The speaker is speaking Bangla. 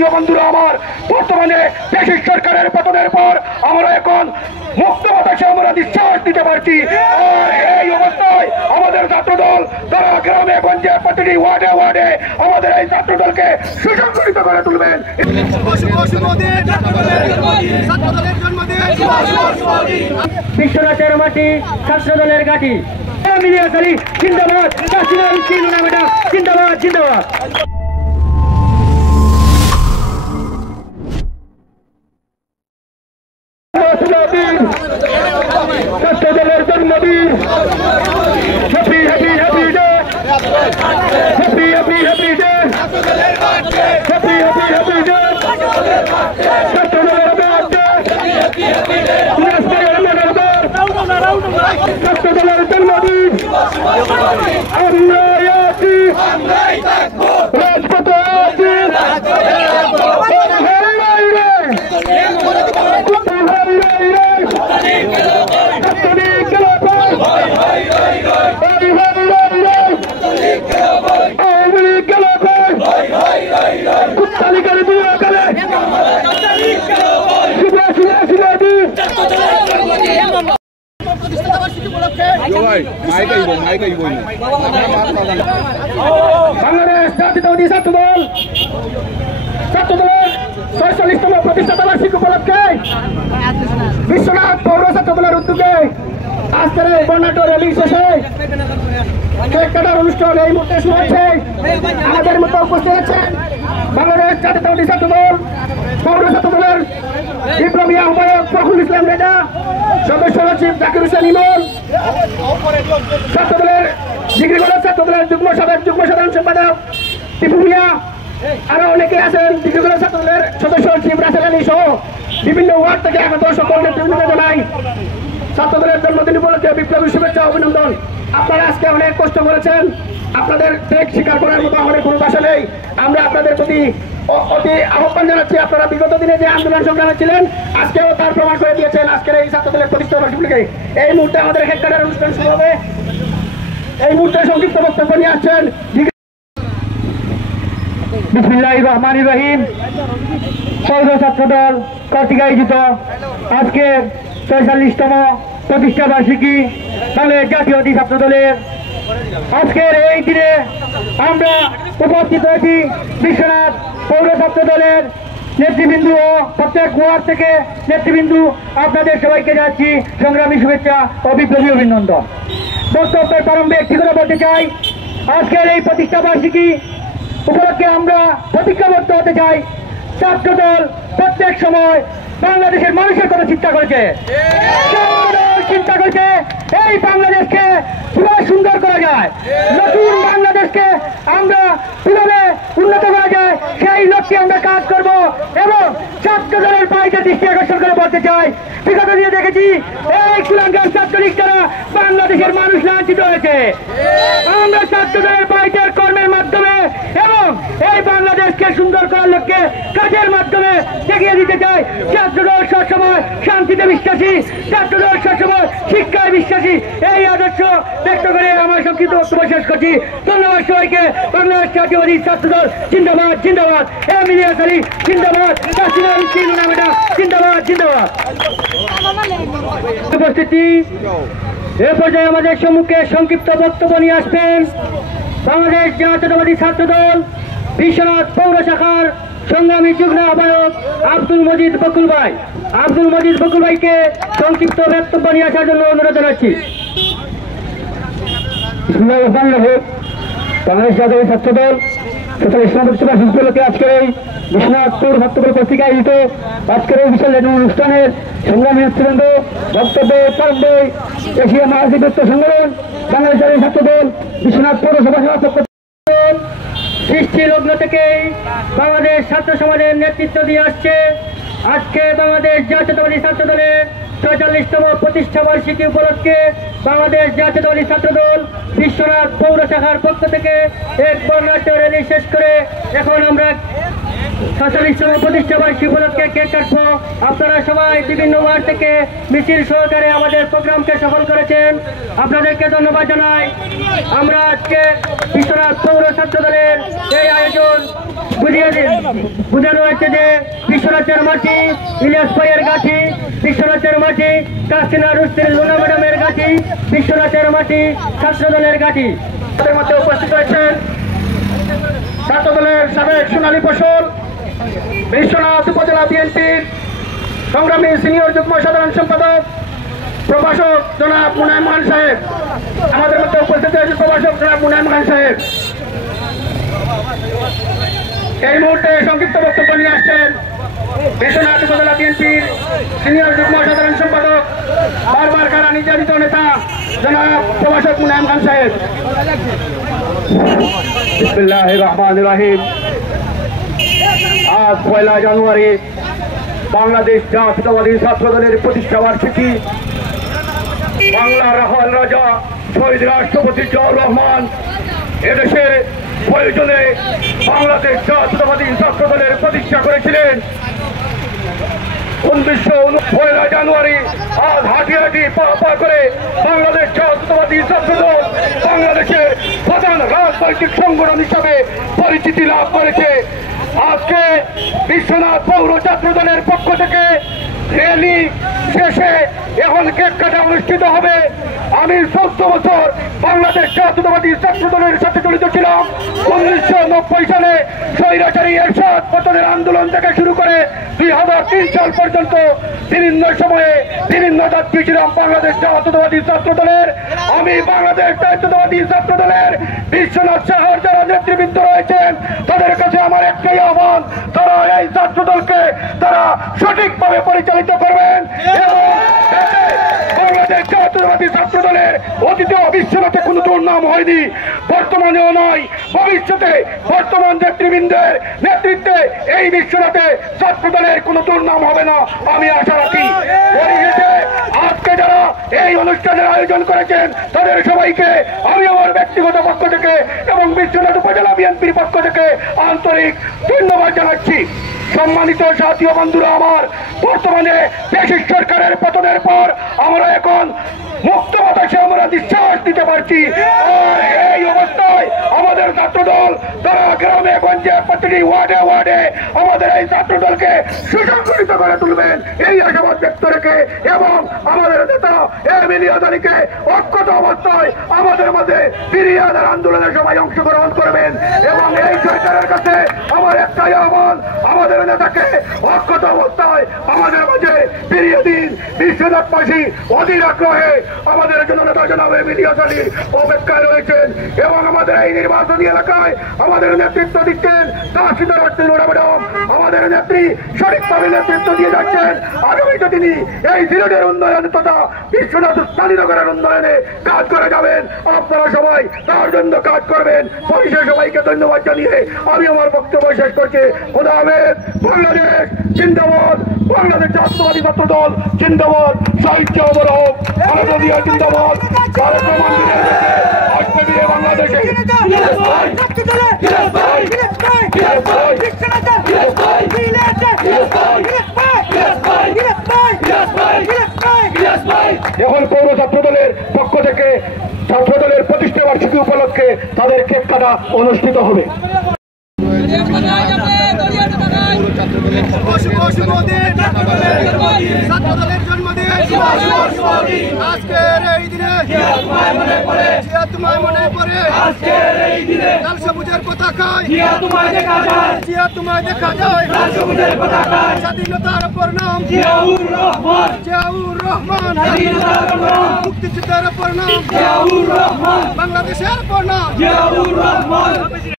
ভারতীয় বন্ধুরা আমার, বর্তমানে দেশের সরকারের পতনের পর আমরা এখন মুক্ত বাতাসে আমরা নিঃশ্বাস দিতে পারছি। আর এই অবস্থায় আমাদের ছাত্রদল তারা গ্রামে গঞ্জে প্রতিটি ওয়ার্ডে ওয়ার্ডে আমাদের এই ছাত্রদলকে সুসংগঠিত করে তুলবেন। বিশ্বনাথের মাটি ছাত্রদলের ঘাঁটি জিন্দাবাদ, জিন্দাবাদ জিন্দাবাদ। ছাত্রদলের জন্মদিন, happy happy happy day, happy happy happy day, happy happy happy day, ছাত্রদলের বার্থডে, ছাত্রদলের জন্মদিন, আমরা আছি, রাজপথে আছি, বাংলাদেশ জাতীয়তাবাদী ছাত্রদল ছাত্রদলের ৪৬তম প্রতিষ্ঠাতা বার্ষিকী উপলক্ষে বিশ্বনাথ পৌর ছাত্রদলের উদ্যোগে আজকের এই বর্ণাঢ্য র্যালি শেষে কেক কাটার অনুষ্ঠান এই মুহূর্তে শুরু হচ্ছে। আমাদের মতো উপস্থিত আছেন বাংলাদেশ জাতীয়তাবাদী ছাত্রদল পৌর ছাত্রদলের বিপ্লবী আহ্বায়ক ফখরুল ইসলাম রেজা, সদস্য সচিব জাকির হোসেন ইমন, ছাত্রদলের ডিগ্রি কলেজ ছাত্রদলের যুগ্ম সাধারণ সম্পাদক টিপু মিয়া, আরো অনেকে আছেন ডিগ্রি কলেজ ছাত্রদলের সদস্য সচিব রাসেল আলী সহ বিভিন্ন ওয়ার্ড থেকে আগত সকল নেতৃবৃন্দ জানাই ছাত্রদলের জন্মদিন উপলক্ষে বিপ্লবী শুভেচ্ছা অভিনন্দন। আপনারা আজকে অনেক কষ্ট করেছেন, আপনাদের ত্যাগ স্বীকার করার মতো আমাদের কোনো ভাষা নেই। আমরা আপনাদের প্রতি অতি আহ্বান জানাচ্ছি, আপনারা বিগত দিনে যে আন্দোলন সংগ্রামে ছিলেন আজকেও তার প্রমাণ করে দিয়েছেন আজকের এই ছাত্রদলের প্রতিষ্ঠা বার্ষিকীকে। এই মুহূর্তে আমাদের কেক কাটার অনুষ্ঠান শুরু হবে। এই মুহূর্তে সংক্ষিপ্ত বক্তব্য নিয়ে আসছেন বিসমিল্লাহির রহমানির রহিম। পৌর ছাত্রদল কর্তৃক আয়োজিত আজকে ৪৬তম প্রতিষ্ঠা বার্ষিকী বাংলাদেশ জাতীয়তাবাদী ছাত্রদলের আজকের এই দিনে আমরা উপস্থিত হয়েছি বিশ্বনাথ পৌর ছাত্রদলের নেতৃবৃন্দু ও প্রত্যেক ওয়ার্ড থেকে নেতৃবৃন্দু, আপনাদের সবাইকে যাচ্ছি সংগ্রামী শুভেচ্ছা ও বিপ্লবী অভিনন্দন। বক্তব্যের প্রারম্ভে একটি কথা বলতে চাই, আজকের এই প্রতিষ্ঠা বার্ষিকী উপলক্ষে আমরা প্রতিজ্ঞাবদ্ধ হতে চাই। ছাত্রদল প্রত্যেক সময় বাংলাদেশের মানুষের কথা চিন্তা করেছে, চিন্তা করেছে এই বাংলাদেশকে কিভাবে সুন্দর করা যায়, নতুন বাংলাদেশকে আমরা কিভাবে উন্নত করা যায় সেই লক্ষ্যে আমরা কাজ করব। এবং ছাত্রদলের পাইতে দৃষ্টি আকর্ষণ করে বলতে চাই, বিগত দিনে দেখেছি এই কুলাঙ্গার ছাত্রলীগ দ্বারা বাংলাদেশের মানুষ লাঞ্ছিত হয়েছে। আমরা ছাত্রদলের পাইতের কর্মের মাধ্যমে এবং এই বাংলাদেশকে সুন্দর করার লক্ষ্যে কাজের মাধ্যমে দেখিয়ে দিতে চাই ছাত্রদল সবসময় শান্তিতে বিশ্বাসী, ছাত্রদল সবসময় শিক্ষায় বিশ্বাসী। এই আদর্শ ব্যক্ত করে আমার সংক্ষিপ্ত বক্তব্য শেষ করছি। ধন্যবাদ সবাইকে। বাংলাদেশ জাতীয়তাবাদী ছাত্রদল জিন্দাবাদ জিন্দাবাদ, ইলিয়াস আলী জিন্দাবাদ, জিন্দাবাদ জিন্দাবাদ। উপস্থিতি এ পর্যায়ে আমাদের সম্মুখে সংক্ষিপ্ত বক্তব্য নিয়ে আসবেন বাংলাদেশ জাতীয়তাবাদী ছাত্রদল বিশ্বনাথ পৌর শাখার সংগ্রামী যুগ্ম আহ্বায়ক আব্দুল মজিদ বকুল ভাই। আব্দুল মজিদ বকুল ভাইকে সংক্ষিপ্ত বক্তব্য নিয়ে আসার জন্য অনুরোধ জানাচ্ছি। বাংলাদেশ জাতীয় ছাত্রদল উপলক্ষে আজকের এই বিশ্বনাথ পৌর ছাত্রদল কর্তৃক আয়োজিত আজকের এই বিশাল অনুষ্ঠানের সংগ্রামী নেতৃবৃন্দ বক্তব্যে প্রারম্ভে এশিয়া মহাধিপত্য সংগঠন বাংলাদেশ জাতীয় ছাত্রদল বিশ্বনাথ পৌরসভা সৃষ্টি লগ্ন থেকেই বাংলাদেশ ছাত্র সমাজের নেতৃত্ব দিয়ে আসছে। আজকে বাংলাদেশ জাতীয়তাবাদী ছাত্রদলের ৪৬তম প্রতিষ্ঠা বার্ষিকী উপলক্ষে বাংলাদেশ জাতীয়তাবাদী ছাত্রদল বিশ্বনাথ পৌর শাখার পক্ষ থেকে এক বর্ণাঢ্য র্যালি শেষ করে এখন আমরা 47তম প্রতিষ্ঠাবার্ষিকী উপলক্ষে কেক কাটবো। আপনারা সবাই বিভিন্ন ওয়ার্ড থেকে মিছিল সহকারে আমাদের প্রোগ্রামকে সফল করেছেন, আপনাদেরকে ধন্যবাদ জানাই। আমরা আজকে বিশ্বনাথ পৌর ছাত্র দলের এই আয়োজন বোঝানো হয়েছে যে বিশ্বনাথের মাটি ইলিয়াস ভাইয়ের গাছি, বিশ্বনাথের মাটি কাস্টিনা রুস্তির লুনা ম্যাডামের গাছি, বিশ্বনাথের মাটি ছাত্র দলের গাছি। তাদের মধ্যে উপস্থিত রয়েছেন ছাত্র দলের সাবেক সোনালী ফসল, বিশ্বনাথ উপজেলা বিএনপির সংগ্রামী সিনিয়র যুগ্ম সাধারণ সম্পাদক প্রভাষক জনাব মুনায়েম খান সাহেব। আমাদের মধ্যে উপস্থিত রয়েছে প্রভাষক জনাব মুনায়েম খান সাহেব। এই মুহূর্তে সংক্ষিপ্ত বক্তব্য নিয়ে আসছেন বিশ্বনাথ উপজেলা বিএনপির সিনিয়র যুগ্ম সাধারণ সম্পাদক, বারবার কারা নির্যাতিত নেতা জনাব প্রভাষক মুনায়েম খান সাহেব। বিসমিল্লাহির রহমানির রহিম। আজ 1 জানুয়ারি বাংলাদেশ জাতীয়তাবাদী ছাত্র দলের প্রতিষ্ঠা বার্ষিকী। বাংলার রাখাল রাজা শহীদ রাষ্ট্রপতি জিয়াউর রহমান এদেশের প্রয়োজনে বাংলাদেশ জাতীয়তাবাদী ছাত্র দলের প্রতিষ্ঠা করেছিলেন। 1 জানুয়ারি আজ হাঁটি হাঁটি পা পা করে বাংলাদেশ জাতীয়তাবাদী ছাত্র দল বাংলাদেশের প্রধান রাজনৈতিক সংগঠন হিসাবে পরিচিতি লাভ করেছে। আজকে বিশ্বনাথ পৌর ছাত্র দলের পক্ষ থেকে র্যালি শেষে এখন কেক কাটা অনুষ্ঠিত হবে। আমি 14 বছর বাংলাদেশ জাতীয়তাবাদী ছাত্র দলের সাথে জড়িত ছিলাম। 1990 সালে স্বৈরাচারী এরশাদ পতনের আন্দোলন থেকে শুরু করে 2003 সাল পর্যন্ত বিভিন্ন সময়ে বিভিন্ন যাত্রী ছিলাম বাংলাদেশ জাতীয়তাবাদী ছাত্র দলের। আমি বাংলাদেশ জাতীয়তাবাদী ছাত্র দলের বিশ্বনাথ শহর যারা নেতৃবৃন্দ রয়েছেন তাদের কাছে আমার একটাই আহ্বান, তারা এই ছাত্র দলকে তারা সঠিকভাবে পরিচালিত করবেন এবং বাংলাদেশ জাতীয়তাবাদী ছাত্র দলের অতীতে বিশ্বনাথে কোনো দুর্নাম হয়নি, বর্তমানেও নয়, ভবিষ্যতে বর্তমান নেতৃবৃন্দের নেতৃত্বে এই বিশ্বনাথে ছাত্র দলের কোনো দুর্নাম হবে না আমি আশা রাখি। পরিশেষে আজকে যারা এই অনুষ্ঠানের আয়োজন করেছেন তাদের সবাইকে আমি আমার ব্যক্তিগত পক্ষ থেকে এবং বিশ্বনাথ উপজেলা বিএনপির পক্ষ থেকে আন্তরিক ধন্যবাদ জানাচ্ছি। সম্মানিত জাতীয় বন্ধুরা আমার, বর্তমানে দেশের সরকারের পতনের পর আমরা এখন মুক্ত বাতাসে আমরা নিঃশ্বাস দিতে পারছি। আর এই অবস্থায় আমাদের ছাত্র দল তারা গ্রামে গঞ্জে প্রতিটি ওয়ার্ডে ওয়ার্ডে আমাদের এই ছাত্র দলকে সুসংগঠিত করে তুলবেন এই আশাবাদ ব্যক্ত রেখে এবং আমাদের নেতা এমএলএ আদানিকে অক্ষত অবস্থায় আমাদের মধ্যে ফিরিয়ে আনার আন্দোলনে সবাই অংশগ্রহণ করবেন এবং এই সরকারের কাছে আমার একটাই আহ্বান, আমাদের নেতাকে অক্ষত অবস্থায় আমাদের মাঝে ফিরিয়ে দিন। বিশ্বনাথবাসী অধীর আগ্রহে আমাদের জন্য নেতা জনাব এমএলএ আদানি অপেক্ষায় রয়েছেন এবং আমাদের এই নির্বাচনী এলাকায় আমাদের নেতৃত্ব দিচ্ছেন কাস্টিনা রুস্তির লুনা ম্যাডাম। আমাদের নেত্রী সঠিকভাবে নেতৃত্ব দিয়ে যাচ্ছেন। আগামীতে তিনি এই সিলেটের উন্নয়ন তথা বিশ্বনাথ স্থানীনগরের উন্নয়নে কাজ করে যাবেন। আপনারা সবাই তার জন্য কাজ করবেন। পরিশেষে সবাইকে ধন্যবাদ জানিয়ে আমি আমার বক্তব্য শেষ করছি। খোদা হাফেজ। বাংলাদেশ জিন্দাবাদ, বাংলাদেশ জাতীয়তাবাদী ছাত্র দল জিন্দাবাদ, সাহিত্য অমর হোক, খালেদা জিয়া জিন্দাবাদ, ভারত মন্দিরে বাংলাদেশে এখন পৌর ছাত্র দলের পক্ষ থেকে ছাত্র দলের প্রতিষ্ঠা বার্ষিকী উপলক্ষে তাদের কেক কাটা অনুষ্ঠিত হবে। আজকের এই দিনে তোমায় মনে পড়ে লাল সবুজের পতাকায় তোমায় দেখা যায় স্বাধীনতার প্রণাম জিয়াউর রহমান মুক্তিযুদ্ধের প্রণাম বাংলাদেশের প্রণাম।